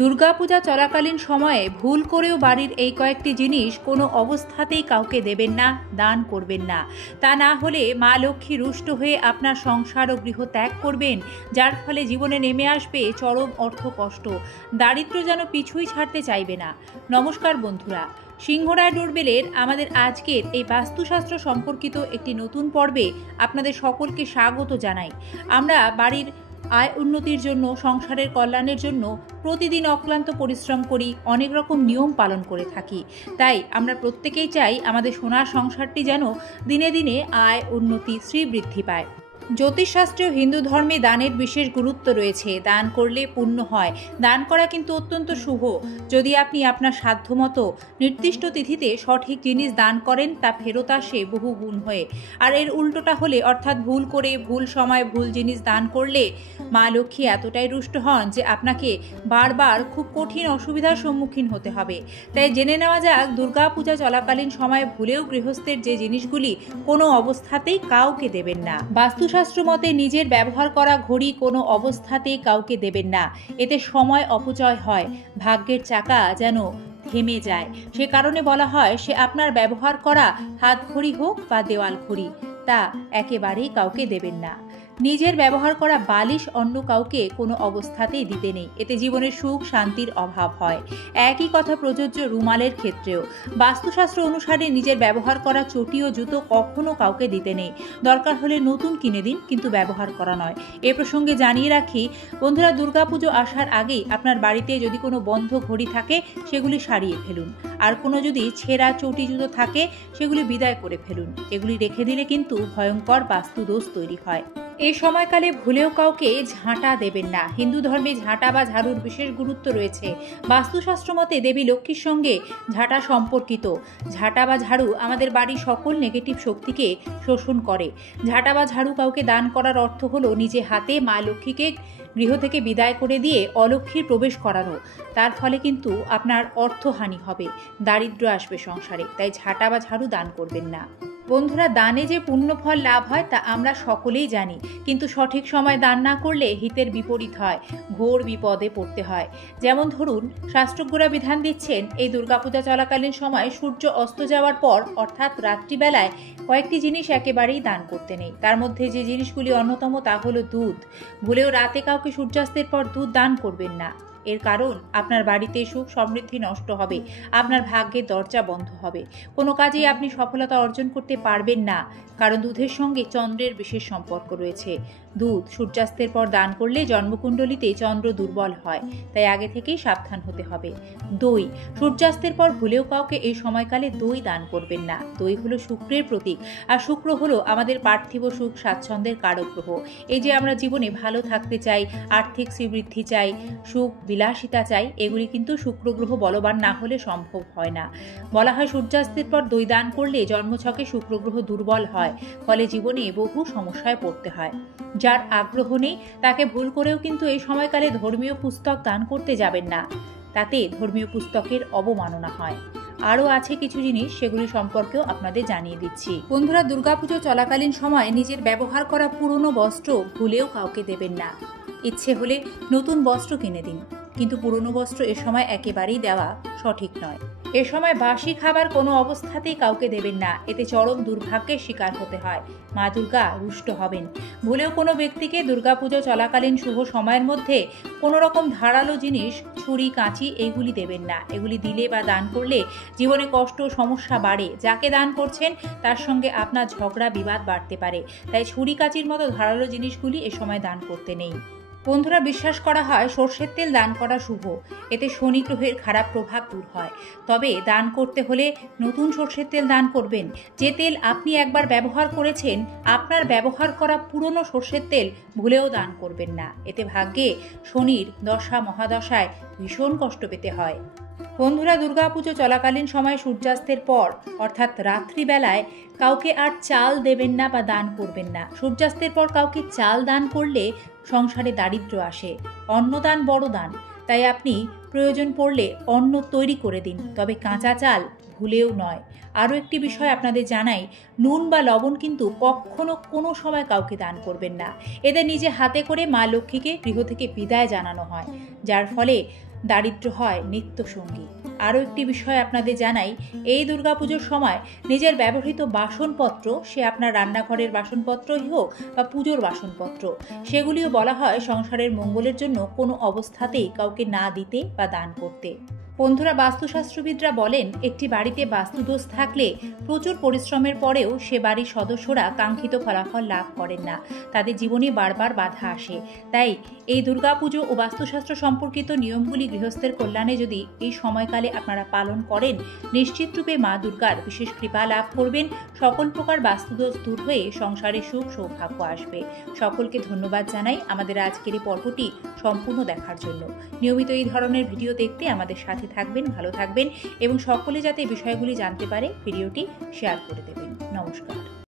দুর্গাপূজা চলাকালীন সময়ে ভুল করেও বাড়ির এই কয়েকটি জিনিস কোনো অবস্থাতেই কাউকে দেবেন না, দান করবেন না। তা না হলে মা লক্ষ্মী রুষ্ট হয়ে আপনার সংসার ও গৃহ ত্যাগ করবেন, যার ফলে জীবনে নেমে আসবে চরম অর্থ কষ্ট। দারিদ্র্য যেন পিছুই ছাড়তে চাইবে না। নমস্কার বন্ধুরা, সিংহরায় ডোরবেলের আমাদের আজকের এই বাস্তুশাস্ত্র সম্পর্কিত একটি নতুন পর্বে আপনাদের সকলকে স্বাগত জানাই। আমরা বাড়ির আয় উন্নতির জন্য, সংসারের কল্যাণের জন্য প্রতিদিন অক্লান্ত পরিশ্রম করি, অনেক রকম নিয়ম পালন করে থাকি। তাই আমরা প্রত্যেকেই চাই আমাদের সোনার সংসারটি যেন দিনে দিনে আয় উন্নতি শ্রীবৃদ্ধি পায়। জ্যোতিষশাস্ত্রেও হিন্দু ধর্মে দানের বিশেষ গুরুত্ব রয়েছে। দান করলে পুণ্য হয়। দান করা কিন্তু অত্যন্ত শুভ। যদি আপনি আপনার সাধ্যমতো নির্দিষ্ট তিথিতে সঠিক জিনিস দান করেন, তা ফেরত আসে বহু গুণ হয়ে। আর এর উল্টোটা হলে, অর্থাৎ ভুল করে, ভুল সময়, ভুল জিনিস দান করলে মা লক্ষ্মী এতটাই রুষ্ট হন যে আপনাকে বারবার খুব কঠিন অসুবিধার সম্মুখীন হতে হবে। তাই জেনে নেওয়া যাক দুর্গাপূজা চলাকালীন সময়ে ভুলেও গৃহস্থের যে জিনিসগুলি কোনো অবস্থাতেই কাউকে দেবেন না। বাস্তুশাস্ত্র মতে নিজের ব্যবহার করা ঘড়ি কোনো অবস্থাতেই কাউকে দেবেন না। এতে সময় অপচয় হয়, ভাগ্যের চাকা যেন থেমে যায়। সে কারণে বলা হয়, সে আপনার ব্যবহার করা হাত ঘড়ি হোক বা দেওয়াল ঘড়ি, তা একেবারেই কাউকে দেবেন না। নিজের ব্যবহার করা বালিশ অন্য কাউকে কোনো অবস্থাতেই দিতে নেই। এতে জীবনের সুখ শান্তির অভাব হয়। একই কথা প্রযোজ্য রুমালের ক্ষেত্রেও। বাস্তুশাস্ত্র অনুসারে নিজের ব্যবহার করা চটি ও জুতো কখনো কাউকে দিতে নেই। দরকার হলে নতুন কিনে দিন, কিন্তু ব্যবহার করা নয়। এ প্রসঙ্গে জানিয়ে রাখি বন্ধুরা, দুর্গাপুজো আসার আগেই আপনার বাড়িতে যদি কোনো বন্ধ ঘড়ি থাকে, সেগুলি সারিয়ে ফেলুন। আর কোনো যদি ছেঁড়া চটি জুতো থাকে, সেগুলি বিদায় করে ফেলুন। এগুলি রেখে দিলে কিন্তু ভয়ঙ্কর বাস্তুদোষ তৈরি হয়। এই সময়কালে ভুলেও কাউকে ঝাঁটা দেবেন না। হিন্দু ধর্মে ঝাঁটা বা ঝাড়ুর বিশেষ গুরুত্ব রয়েছে। বাস্তুশাস্ত্র মতে দেবী লক্ষ্মীর সঙ্গে ঝাঁটা সম্পর্কিত। ঝাঁটা বা ঝাড়ু আমাদের বাড়ির সকল নেগেটিভ শক্তিকে শোষণ করে। ঝাঁটা বা ঝাড়ু কাউকে দান করার অর্থ হলো নিজে হাতে মা লক্ষ্মীকে গৃহ থেকে বিদায় করে দিয়ে অলক্ষ্মীর প্রবেশ করানো। তার ফলে কিন্তু আপনার অর্থহানি হবে, দারিদ্র্য আসবে সংসারে। তাই ঝাঁটা বা ঝাড়ু দান করবেন না। বন্ধুরা, দানে যে পুণ্যফল লাভ হয় তা আমরা সকলেই জানি, কিন্তু সঠিক সময় দান না করলে হিতের বিপরীত হয়, ঘোর বিপদে পড়তে হয়। যেমন ধরুন, শাস্ত্রজ্ঞরা বিধান দিচ্ছেন এই দুর্গাপূজা চলাকালীন সময় সূর্য অস্ত যাওয়ার পর, অর্থাৎ রাত্রিবেলায় কয়েকটি জিনিস একেবারেই দান করতে নেই। তার মধ্যে যে জিনিসগুলি অন্যতম তা হলো দুধ। ভুলেও রাতে কাউকে সূর্যাস্তের পর দুধ দান করবেন না। এর কারণ আপনার বাড়িতে সুখ সমৃদ্ধি নষ্ট হবে, আপনার ভাগ্যের দরজা বন্ধ হবে, কোনো কাজেই আপনি সফলতা অর্জন করতে পারবেন না। কারণ দুধের সঙ্গে চন্দ্রের বিশেষ সম্পর্ক রয়েছে। দুধ সূর্যাস্তের পর দান করলে জন্মকুণ্ডলিতে চন্দ্র দুর্বল হয়, তাই আগে থেকেই সাবধান হতে হবে। দই সূর্যাস্তের পর ভুলেও কাউকে এই সময়কালে দই দান করবেন না। দই হলো শুক্রের প্রতীক, আর শুক্র হলো আমাদের পার্থিব সুখ স্বাচ্ছন্দ্যের কারক গ্রহ। এই যে আমরা জীবনে ভালো থাকতে চাই, আর্থিক শ্রীবৃদ্ধি চাই, সুখ বিলাসিতা চাই, এগুলি কিন্তু শুক্র গ্রহ বলবান না হলে সম্ভব হয় না। বলা হয় সূর্যাস্তের পর দই দান করলে জন্মছকে শুক্র গ্রহ দুর্বল হয়, ফলে জীবনে বহু সমস্যায় পড়তে হয়। যার আগ্রহ নেই তাকে ভুল করেও কিন্তু এই সময়কালে ধর্মীয় পুস্তক দান করতে যাবেন না। তাতে ধর্মীয় পুস্তকের অবমাননা হয়। আরও আছে কিছু জিনিস, সেগুলি সম্পর্কেও আপনাদের জানিয়ে দিচ্ছি। বন্ধুরা, দুর্গাপুজো চলাকালীন সময় নিজের ব্যবহার করা পুরনো বস্ত্র ভুলেও কাউকে দেবেন না। ইচ্ছে হলে নতুন বস্ত্র কিনে দিন, কিন্তু পুরনো বস্ত্র এ সময় একেবারেই দেওয়া সঠিক নয়। এ সময় বাসি খাবার কোনো অবস্থাতেই কাউকে দেবেন না। এতে চরম দুর্ভাগ্যের শিকার হতে হয়, মা দুর্গা রুষ্ট হবেন। ভুলেও কোনো ব্যক্তিকে দুর্গাপুজো চলাকালীন শুভ সময়ের মধ্যে কোনো রকম ধারালো জিনিস, ছুরি কাঁচি, এগুলি দেবেন না। এগুলি দিলে বা দান করলে জীবনে কষ্ট সমস্যা বাড়ে। যাকে দান করছেন তার সঙ্গে আপনার ঝগড়া বিবাদ বাড়তে পারে। তাই ছুরি কাঁচির মতো ধারালো জিনিসগুলি এ সময় দান করতে নেই। বন্ধুরা, বিশ্বাস করা হয় সর্ষের তেল দান করা শুভ। এতে শনি গ্রহের খারাপ প্রভাব দূর হয়। তবে দান করতে হলে নতুন সর্ষের তেল দান করবেন। যে তেল আপনি একবার ব্যবহার করেছেন, আপনার ব্যবহার করা পুরনো সর্ষের তেল ভুলেও দান করবেন না। এতে ভাগ্যে শনির দশা মহাদশায় ভীষণ কষ্ট পেতে হয়। বন্ধুরা, দুর্গাপুজো চলাকালীন সময় সূর্যাস্তের পর, অর্থাৎ রাত্রিবেলায় কাউকে আর চাল দেবেন না বা দান করবেন না। সূর্যাস্তের পর কাউকে চাল দান করলে সংসারে দারিদ্র্য আসে। অন্নদান বড় দান, তাই আপনি প্রয়োজন পড়লে অন্ন তৈরি করে দিন, তবে কাঁচা চাল ভুলেও নয়। আরও একটি বিষয় আপনাদের জানাই, নুন বা লবণ কিন্তু কখনো কোনো সময় কাউকে দান করবেন না। এদের নিজে হাতে করে মা লক্ষ্মীকে গৃহ থেকে বিদায় জানানো হয়, যার ফলে দারিদ্র্য হয় নিত্যসঙ্গী। আরও একটি বিষয় আপনাদের জানাই, এই দুর্গাপুজোর সময় নিজের ব্যবহৃত বাসনপত্র, সে আপনার রান্নাঘরের বাসনপত্রই হোক বা পুজোর বাসনপত্র, সেগুলিও বলা হয় সংসারের মঙ্গলের জন্য কোনো অবস্থাতেই কাউকে না দিতে বা দান করতে। বন্ধুরা, বাস্তুশাস্ত্রবিদরা বলেন একটি বাড়িতে বাস্তুদোষ থাকলে প্রচুর পরিশ্রমের পরেও সে বাড়ির সদস্যরা কাঙ্ক্ষিত ফলাফল লাভ করেন না, তাদের জীবনে বারবার বাধা আসে। তাই এই দুর্গাপুজো ও বাস্তুশাস্ত্র সম্পর্কিত নিয়মগুলি গৃহস্থের কল্যাণে যদি এই সময়কালে আপনারা পালন করেন, নিশ্চিতরূপে মা দুর্গার বিশেষ কৃপা লাভ করবেন। সকল প্রকার বাস্তুদোষ দূর হয়ে সংসারে সুখ সৌভাগ্য আসবে। সকলকে ধন্যবাদ জানাই আমাদের আজকের এই পর্বটি সম্পূর্ণ দেখার জন্য। নিয়মিত এই ধরনের ভিডিও দেখতে আমাদের সাথে থাকবেন, ভালো থাকবেন এবং সকলে যাতে বিষয়গুলি জানতে পারে ভিডিওটি শেয়ার করে দেবেন। নমস্কার।